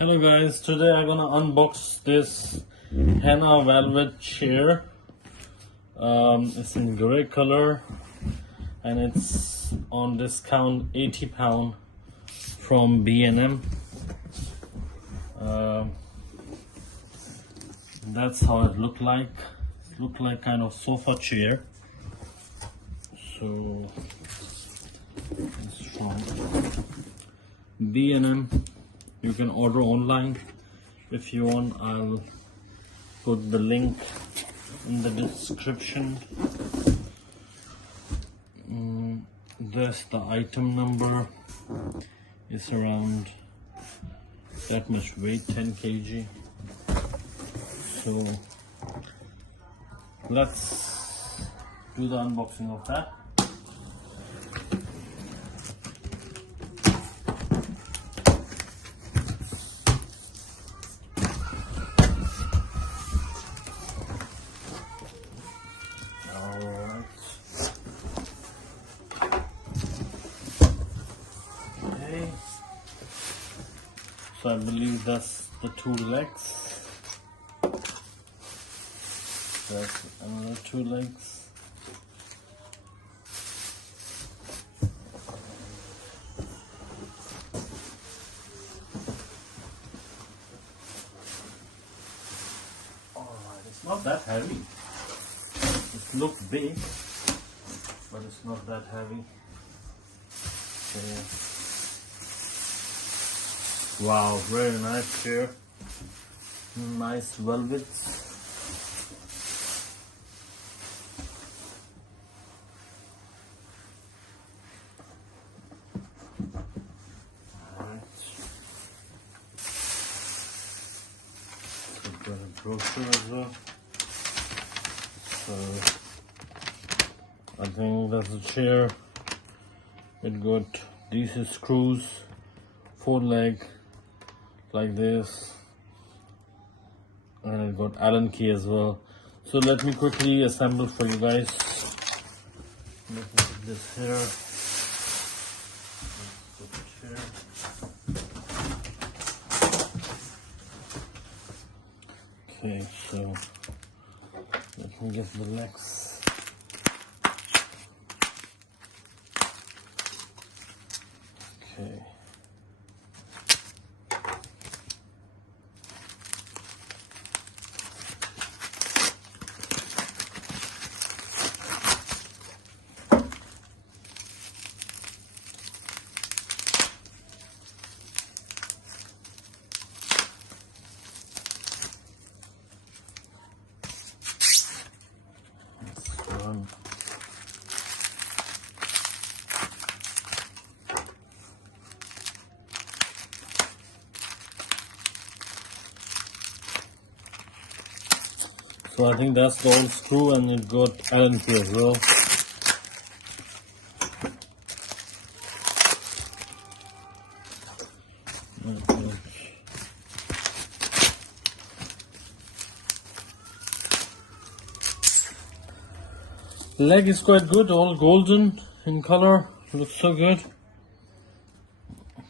Hello guys, today I'm gonna unbox this Hanna velvet chair. It's in gray color and it's on discount, £80 from B&M. That's how it looked like. It looked like kind of sofa chair. So it's from B&M. You can order online if you want. I'll put the link in the description. There's the item number. It's around that much weight, 10 kg. So let's do the unboxing of that. So I believe that's the two legs. That's another two legs. Alright, it's not that heavy. It looks big, but it's not that heavy. Okay. Wow, very nice chair. Nice velvet. Alright. So got a brochure as well. So I think that's a chair. It got these screws, 4 leg. Like this, and it got Allen key as well. So let me quickly assemble for you guys. Let me put this here. Okay, so let me get the legs. Okay. So I think that's the old screw, and it got Allen key as well. Leg is quite good, all golden in color, looks so good.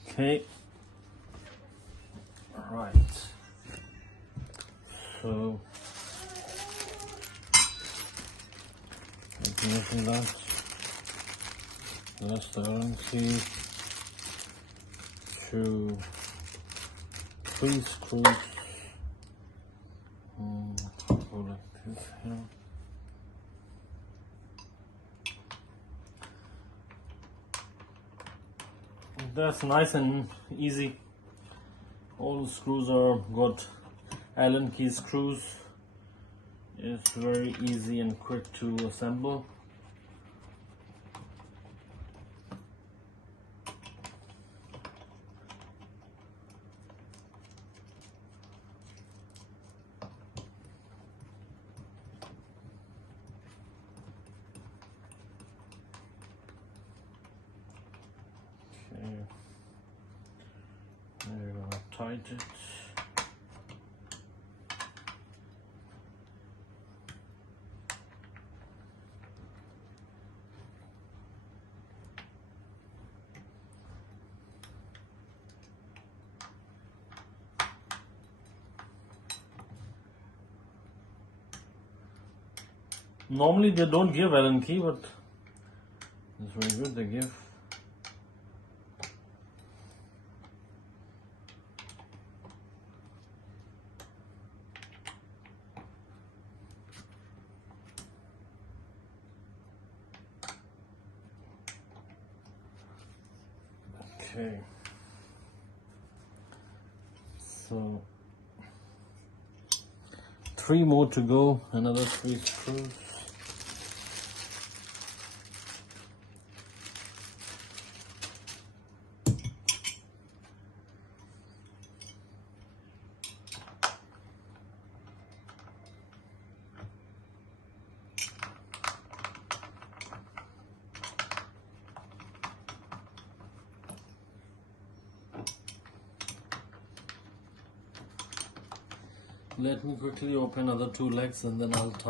Okay, alright, so making that, that's the Allen key, 2, 3 screws, go like this here. That's nice and easy. All the screws are got Allen key screws. It's very easy and quick to assemble. Okay. We're gonna tighten it. Normally they don't give Allen key, but it's very good they give. Okay. So 3 more to go, another 3 screws. Let me quickly open other 2 legs and then I'll tie.